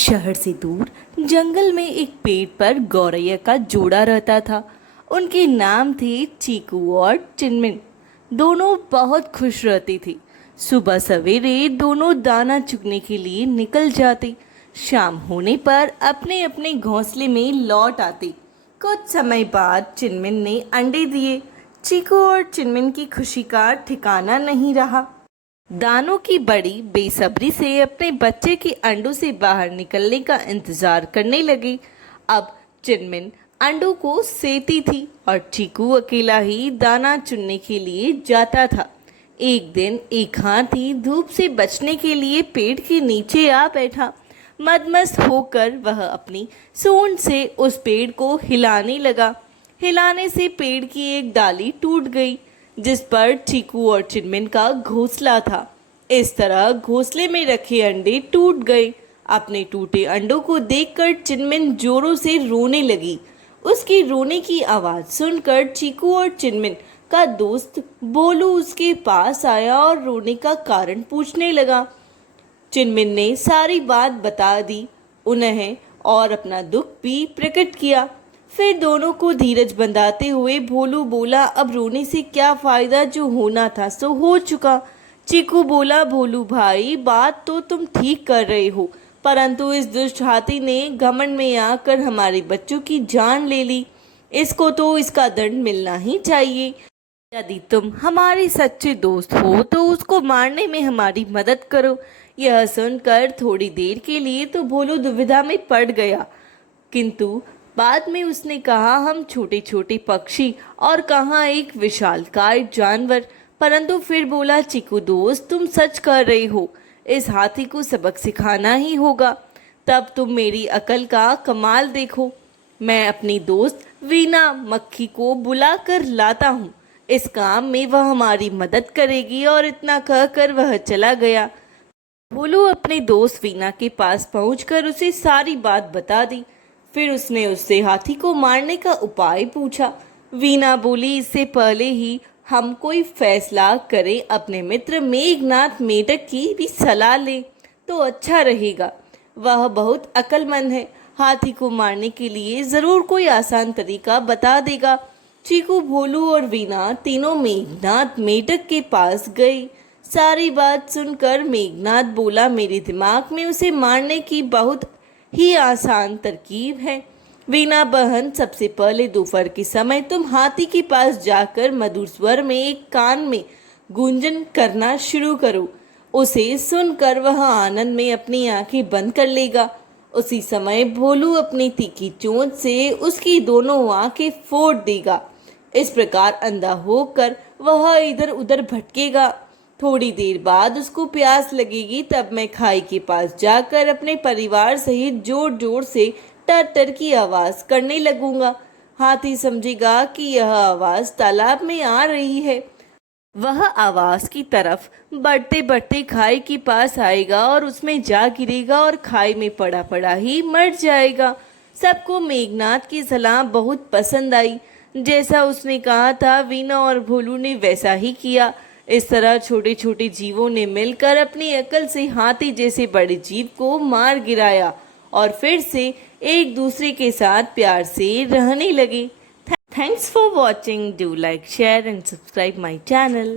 शहर से दूर जंगल में एक पेड़ पर गौरैया का जोड़ा रहता था। उनके नाम थे चीकू और चिनमिन। दोनों बहुत खुश रहती थी। सुबह सवेरे दोनों दाना चुगने के लिए निकल जाते। शाम होने पर अपने अपने घोंसले में लौट आते। कुछ समय बाद चिनमिन ने अंडे दिए। चीकू और चिनमिन की खुशी का ठिकाना नहीं रहा। दानों की बड़ी बेसब्री से अपने बच्चे के अंडों से बाहर निकलने का इंतजार करने लगी। अब चिनमिन अंडों को सेती थी और चीकू अकेला ही दाना चुनने के लिए जाता था। एक दिन एक हाथी धूप से बचने के लिए पेड़ के नीचे आ बैठा। मदमस्त होकर वह अपनी सूंड से उस पेड़ को हिलाने लगा। हिलाने से पेड़ की एक डाली टूट गई, जिस पर चीकू और चिनमिन का घोंसला था। इस तरह घोंसले में रखे अंडे टूट गए। अपने टूटे अंडों को देखकर चिनमिन जोरों से रोने लगी। उसकी रोने की आवाज़ सुनकर चीकू और चिनमिन का दोस्त बोलू उसके पास आया और रोने का कारण पूछने लगा। चिनमिन ने सारी बात बता दी उन्हें और अपना दुख भी प्रकट किया। फिर दोनों को धीरज बंधाते हुए भोलू बोला, अब रोने से क्या फ़ायदा, जो होना था सो हो चुका। चीकू बोला, भोलू भाई बात तो तुम ठीक कर रहे हो, परंतु इस दुष्ट हाथी ने घमंड में आकर हमारे बच्चों की जान ले ली। इसको तो इसका दंड मिलना ही चाहिए। यदि तुम हमारे सच्चे दोस्त हो तो उसको मारने में हमारी मदद करो। यह सुनकर थोड़ी देर के लिए तो भोलू दुविधा में पड़ गया, किंतु बाद में उसने कहा, हम छोटे छोटे पक्षी और कहाँ एक विशालकाय जानवर। परंतु फिर बोला, चीकू दोस्त तुम सच कर रहे हो, इस हाथी को सबक सिखाना ही होगा। तब तुम मेरी अकल का कमाल देखो। मैं अपनी दोस्त वीना मक्खी को बुला कर लाता हूँ। इस काम में वह हमारी मदद करेगी। और इतना कहकर वह चला गया। भोलू अपने दोस्त वीना के पास पहुंचकर उसे सारी बात बता दी। फिर उसने उससे हाथी को मारने का उपाय पूछा। वीना बोली, इससे पहले ही हम कोई फैसला करें, अपने मित्र मेघनाथ मेढक की भी सलाह लें तो अच्छा रहेगा। वह बहुत अक्लमंद है, हाथी को मारने के लिए ज़रूर कोई आसान तरीका बता देगा। चीकू, भोलू और वीना तीनों मेघनाथ मेढक के पास गए। सारी बात सुनकर मेघनाथ बोला, मेरे दिमाग में उसे मारने की बहुत ही आसान तरकीब है। वीना बहन, सबसे पहले दोपहर के समय तुम हाथी के पास जाकर मधुर स्वर में एक कान में गूंजन करना शुरू करो। उसे सुनकर वह आनंद में अपनी आंखें बंद कर लेगा। उसी समय भोलू अपनी तीखी चोंच से उसकी दोनों आंखें फोड़ देगा। इस प्रकार अंधा होकर वह इधर उधर भटकेगा। थोड़ी देर बाद उसको प्यास लगेगी, तब मैं खाई के पास जाकर अपने परिवार सहित जोर जोर से टर टर की आवाज़ करने लगूंगा। हाथी समझेगा कि यह आवाज़ तालाब में आ रही है। वह आवाज़ की तरफ बढ़ते बढ़ते खाई के पास आएगा और उसमें जा गिरेगा और खाई में पड़ा पड़ा ही मर जाएगा। सबको मेघनाथ की सलाह बहुत पसंद आई। जैसा उसने कहा था वीना और भोलू ने वैसा ही किया। इस तरह छोटे छोटे जीवों ने मिलकर अपनी अकल से हाथी जैसे बड़े जीव को मार गिराया और फिर से एक दूसरे के साथ प्यार से रहने लगे। Thanks for watching. Do like, share and subscribe my channel.